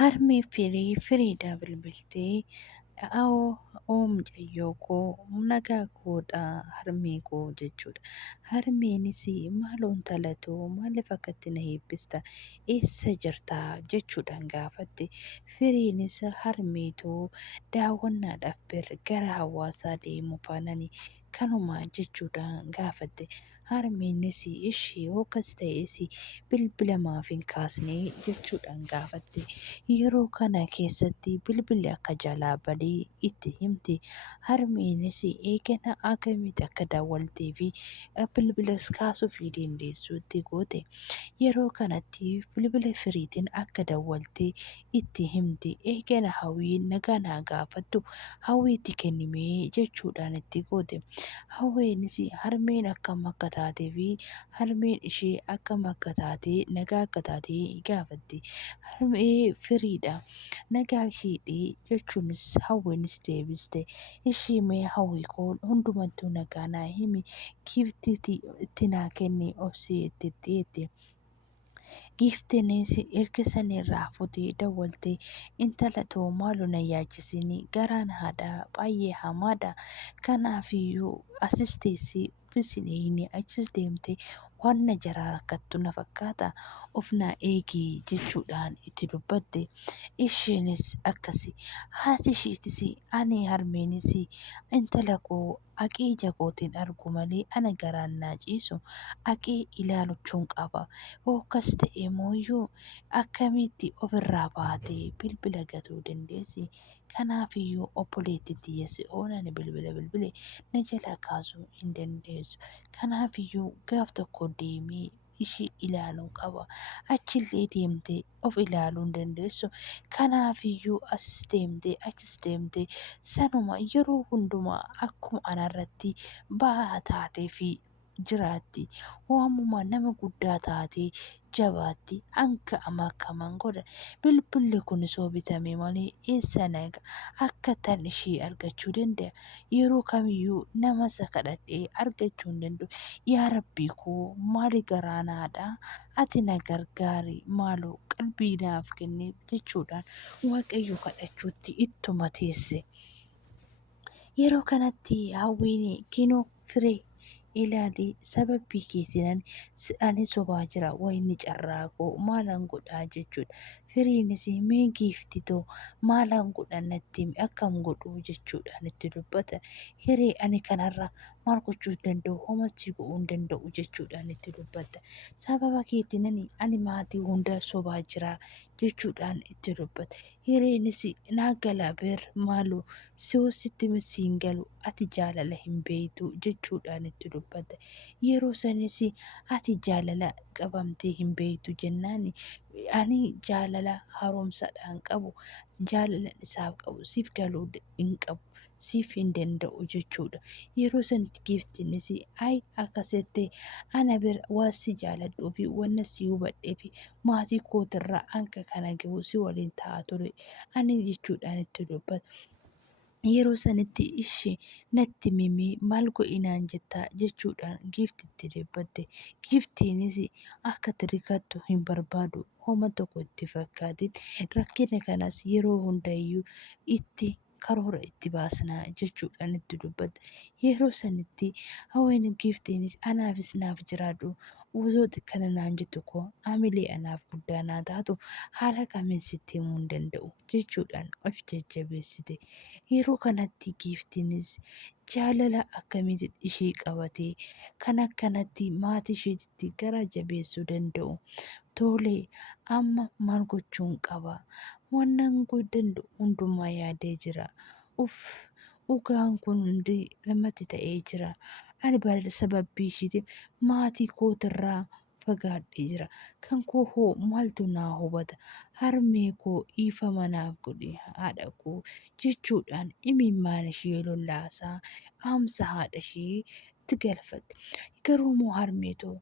harmee firiidhaa bilbiltee mucayyoo koo nagaa koodha harmee koo jechuudha. Harmeenis maaloo intala too maaliif akkatti na eebbista eessa jirtaa jechuudhaan gaafatte. Firiinis harmee too daawwannaadhaaf gara hawaasaa deemuu faanani kanuma jechuudhaan gaafatte. Harmeenis ishee yoo akkas ta'es bilbila maaf hin kaasne jechuudhaan gaafatte. Yeroo kana keessatti bilbilli akka jalaa badee itti himte. Harmeenis eegana akkamitti akka daawwaltee fi bilbilas kaasuufii dandeessu itti goote. Yeroo kanatti bilbila firiitiin akka daawwaltee itti himte. Eegana hawwiin nagaa naa gaafattu hawwiitti kennimee jechuudhaan itti goote. Hawweenis harmeen akkam akka taatee fi harmeen ishee akkam akka taate nagaa akka taate gaafatte. Harmee firiidha nagaa isheedhee jechuunis hawweenis deebiste. Ishee mee hawwii koo hundumattuu nagaa naa himi giiftii itti naa kenni obsee itti dhiyeette. Giiftiinis erga sanirraa fuutee daawwaltee intala too maaloo na yaachisini garaan haadhaa baay'ee hamaadha. Kanaafiyyuu asis teessee ofis hin eegne achis deemtee waan na jalaa rakkattu na fakkaata of na eegi jechuudhaan itti dubbatte. Isheenis akkasi haati isheetis ani harmeenis intala koo haqee ija kootiin argu malee ana garaan naa ciisu haqee ilaaluun qaba. Akkas ta'e mooyyuu akkamitti ofirraa baatee bilbila gatuu dandeessi. Kanaafiyyuu obboleettiin tiyyasi oolan bilbile na jala kaasuu hin dandeessu. Kanaafiyyuu gaaf tokko deemee ishee ilaaluu qaba. Achillee deemtee of ilaaluu hin dandeessu. Kanaafiyyuu asis deemtee achis deemtee sanuma yeroo hundumaa akkuma anarratti ba'aa taatee fi jiraatti. Waamuma nama guddaa taatee jabaatti hanga amakaman godha. Bilbilli kun osoo bitame malee eessa naqa akka tan ishee argachuu danda'a. Yeroo kamiyyuu nama isa kadhadhee argachuu hin danda'u. Yaa Rabbii koo maali garaanaadha ati na gargaari maaloo qalbii naaf kenni jechuudhaan waaqayyo kadhachuutti ittuma teesse. Yeroo kanatti hawwiin kinoo firee ilaalii sababii keetinan ani sobaa jira wayinni carraaqoo maalan godhaa jechuudha. Firiinis mee giiftii too maalan godha natti himi akkam godhuu jechuudhaan itti dubbata. Hiree ani kanarra maal gochuu danda'u homatti go'uu hin danda'u jechuudhaan itti dubbata. Sababa keetinan ani maatii hunda sobaa jira jechuudhaan itti dubbata. Hireenis naa gala bir maaloo sitti misiin galu ati jaalala hin beektu jechuudhaan itti dubbata. Yeroo sanis ati jaalala qabamtee hin beektu jennaan ani jaalala haaromsaadhaan qabu jaalala isaaf qabu siif galuu hin qabu siif hin danda'u jechuudha. Yeroo sanatti giiftiinis ay akkasitti ana bira waan si jaaladhuu fi wanna si hubadhee fi maatii kootirraa hanga kana gahu si waliin ta'aa ture ani jechuudhaan itti dubbata. Yeroo sanatti ishee natti mimii maal godhinaan jettaa jechuudhaan giiftitti dubbatte. Giiftiinis akka tirikattu hin barbaadu homa tokko itti fakkaatin rakkina kanas yeroo hundayyuu itti karoora itti baasnaa jechuudhaan itti dubbatte. Yeroo sanitti hawween giiftiinis anaafis naaf jiraadhu osoo xiqqana naan jettu koo amilee anaaf guddaa naa taatu haala kamiin sitti himuu hin danda'u jechuudhaan of jajjabeessite. Yeroo kanatti giiftiinis jaalala akkamitti ishee qabatee kan akkanatti maatii isheetitti gara jabeessuu danda'u. Tolee amma maal gochuun qaba? Wannan danda'u hundumaa yaadee jira. Dhugaan kun hundi namatti ta'ee jira. Ani bara sababii isheetiif maatii kootirraa fagaadhee jira. Kan koo hoo maaltu naa hubata? Harmee koo dhiifama naaf godhi haadha koo jechuudhaan imimmaan ishee lolaasaa haamsa haadha ishee itti galfatte. Garuu moo harmee too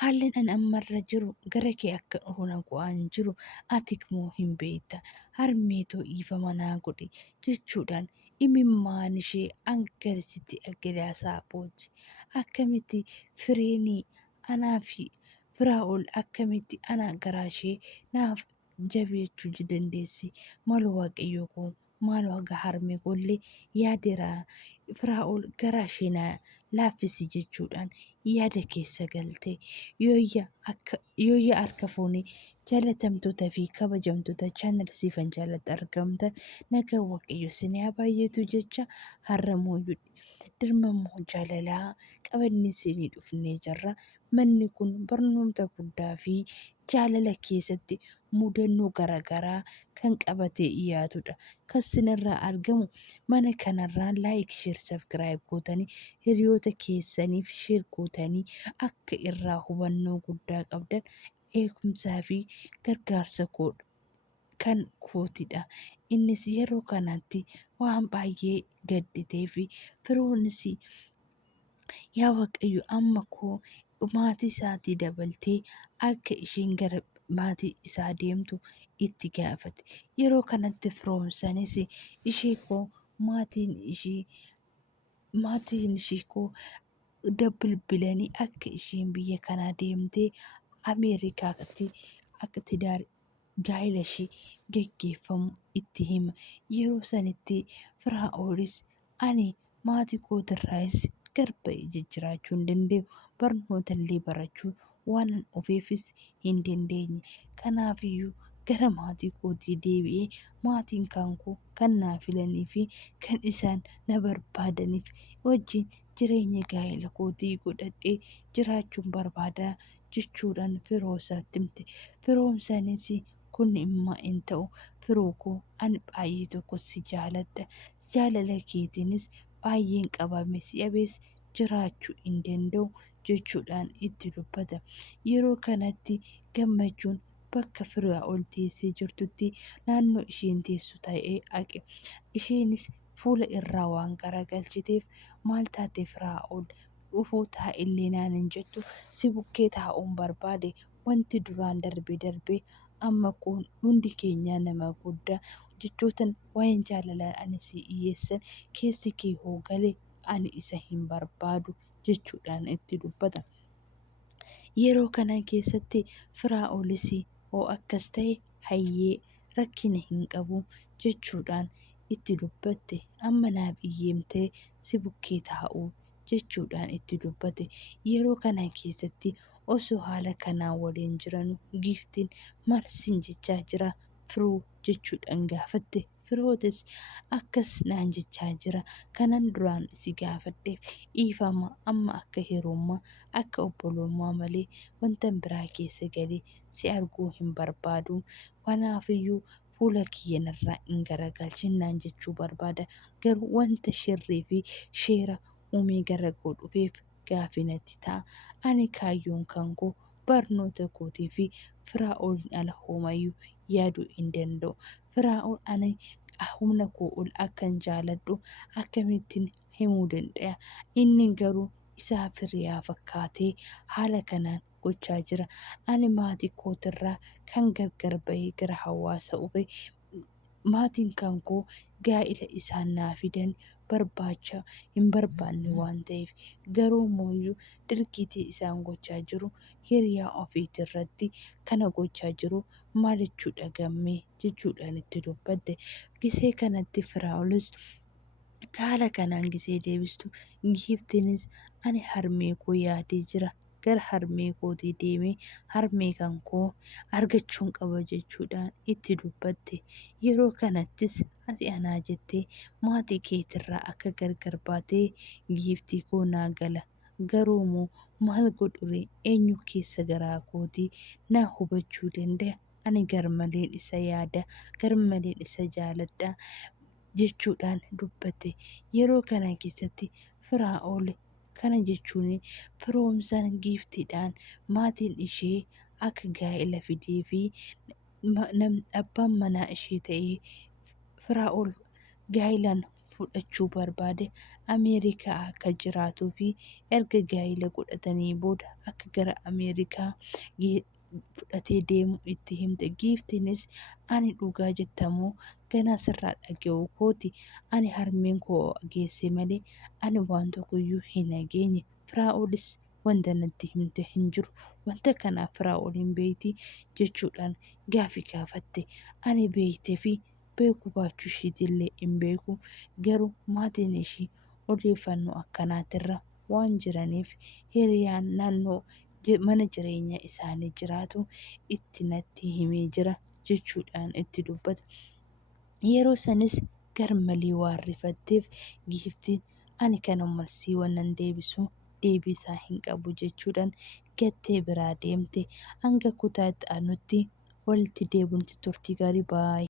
haalli an ammarra jiru gara kee akka dhufu go'aan jiru ati moo hin beekta. Harmee too dhiifama naa godhi jechuudhaan imimmaan ishee hangarsiitti aggalaasaa booji. Akkamitti fireenii anaa fi firaa ol akkamitti ana garaa ishee naaf jabeechuu dandeessi. Maal waaqayyo koo maal haga harmee koollee yaaderaa Firaa'ol garaa ishee naa laaffisi jechuudhaan yaada keessa galte. Yooyya harka fuunee jaalatamtootaa fi kabajamtoota chaanal siifan jaalatti argamtan nagaa waaqayyo isin haa baay'eetu jecha har'amooyyuu dirmammoo jaalalaa qabannee isinii dhufnee jirra. Manni kun barnoota guddaa fi jaalala keessatti mudannoo garaagaraa kan qabatee dhiyaatudha. Kan isinirraa argamu mana kanarraa laayik, sheer, sabskiraayib gootanii hiriyoota keessaniif sheer gootanii akka irraa hubannoo guddaa qabdan eegumsaa fi gargaarsa kan kootidha. Innis yeroo kanatti waan baay'ee gadditee fi firoonis yaa waaqayyo amma koo maatii isaatii dabaltee akka isheen gara maatii isaa deemtu itti gaafate. Yeroo kanatti firoomsanis ishee koo maatiin ishee koo bilbilanii akka isheen biyya kanaa deemtee Ameerikaatti akka gaa'ela ishee geggeeffamu itti hima. Yeroo sanitti Firaa'olis ani maatii kootirraayis garba'ee jijjiraachuu hin danda'u. Barnoota illee barachuu waan dhufeefis hin dandeenye. Kanaafiyyuu gara maatii kootii deebi'ee maatiin koo kan naa filanii fi kan isaan na barbaadaniif wajjin jireenya gaa'ela kootii godhadhee jiraachuun barbaada jechuudhaan firoo isaatti himte. Firoomsanis kun immoo hin ta'u firoo koo ani baay'ee tokko si jaaladha. Jaalala keetiinis baay'een qabame si'abees jiraachuu hin danda'u jechuudhaan itti dubbata. Yeroo kanatti gammachuun bakka Firaa'ol teessee jirtutti naannoo isheen teessu ta'ee haqe. Isheenis fuula irraa waan garagalchiteef maal taate Firaa'ol dhufuu taa'illee naan hin jettu si bukkee taa'uun barbaade wanti duraan darbee amma kun hundi keenya nama guddaa jechootan waa'een jaalalaan ani si dhiyeessan keessi kee hoo galee ani isa hin barbaadu jechuudhaan itti dubbata. Yeroo kana keessatti Firaa'olis hoo akkas ta'e hayyee rakkina hin qabu jechuudhaan itti dubbatte. Amma naaf iyyeemtee si bukkee taa'uu jechuudhaan itti dubbate. Yeroo kana keessatti osoo haala kanaan waliin jiran giiftiin maal siin jechaa jira firoo jechuudhaan gaafatte. Firootis akkas naan jechaa jira kanan duraan si gaafadheef dhiifama amma akka hiriyummaa akka obbolummaa malee wanta biraa keessa galee si arguu hin barbaadu. Kanaafiyyuu fuula kiyyanirraa hin garagalchin naan jechuu barbaada. Garuu wanta shirrii fi sheera uumee gara koo dhufeef gaafii natti ta'a. Ani kaayyoon kan koo barnoota kootii fi Firaa'oliin ala hoomayyuu yaaduu hin danda'u. Firaa'ol ani humna koo ol akkan jaaladhu akkamittiin himuu danda'a. Inni garuu isaaf hiriyaa fakkaatee haala kanaan gochaa jira. Ani maatii kootirraa kan gargar bahee gara hawaasa dhufee maatiin kan koo gaa'ila isaan naa fidan barbaacha hin barbaanne waan ta'eef garuu mooyyuu dirqiitii isaan gochaa jiru hiriyaa ofiitii irratti kana gochaa jiru maalichuu dhagamme jechuudhaan itti dubbatte. Gisee kanatti Firaa'olis haala kanaan gisee deebistu giiftiinis ani harmee koo yaadee jira. Gara harmee kootii deemee harmee kan koo argachuun qaba jechuudhaan itti dubbatte. Yeroo kanattis ati anaa jettee maatii keetirraa akka gargar baatee giiftii koo naa gala. Garuu moo maal godhure eenyu keessa garaa kootii na hubachuu danda'a. Ani garmaleen isa yaada garmaleen isa jaaladha jechuudhaan dubbatte. Yeroo kana keessatti Firaa'ol kana jechuun firoomsaan giiftiidhaan maatiin ishee akka gaa'ela fidee fi abbaan manaa ishee ta'ee Firaa'ol gaa'ilaan fudhachuu barbaade Ameerikaa akka jiraatuu fi erga gaa'ela godhatanii booda akka gara Ameerikaa fudhatee deemu itti himte. Giiftiinis ani dhugaa jettamoo ganaa sirraa dhaga'uu kooti ani harmeen koo geesse malee ani waan tokkoyyuu hin dhageenye. Firaa'olis wanta natti himte hin jiru wanta kanaaf Firaa'ol hin beektii jechuudhaan gaaffii gaafatte. Ani beektee fi beekuu baachuu isheetillee hin beeku, garuu maatiin ishee odeeffannoo akkanaatirra waan jiraniif hiriyaan naannoo mana jireenyaa isaanii jiraatu itti natti himee jira jechuudhaan itti dubbata. Yeroo sanis garmalee waan rifatteef giiftiin ani kanuma sii waan deebisu deebii isaa hin qabu jechuudhaan gattee biraa deemte. Hanga kutaa itti aanutti walitti deebinutti turtii gaarii baay'ee.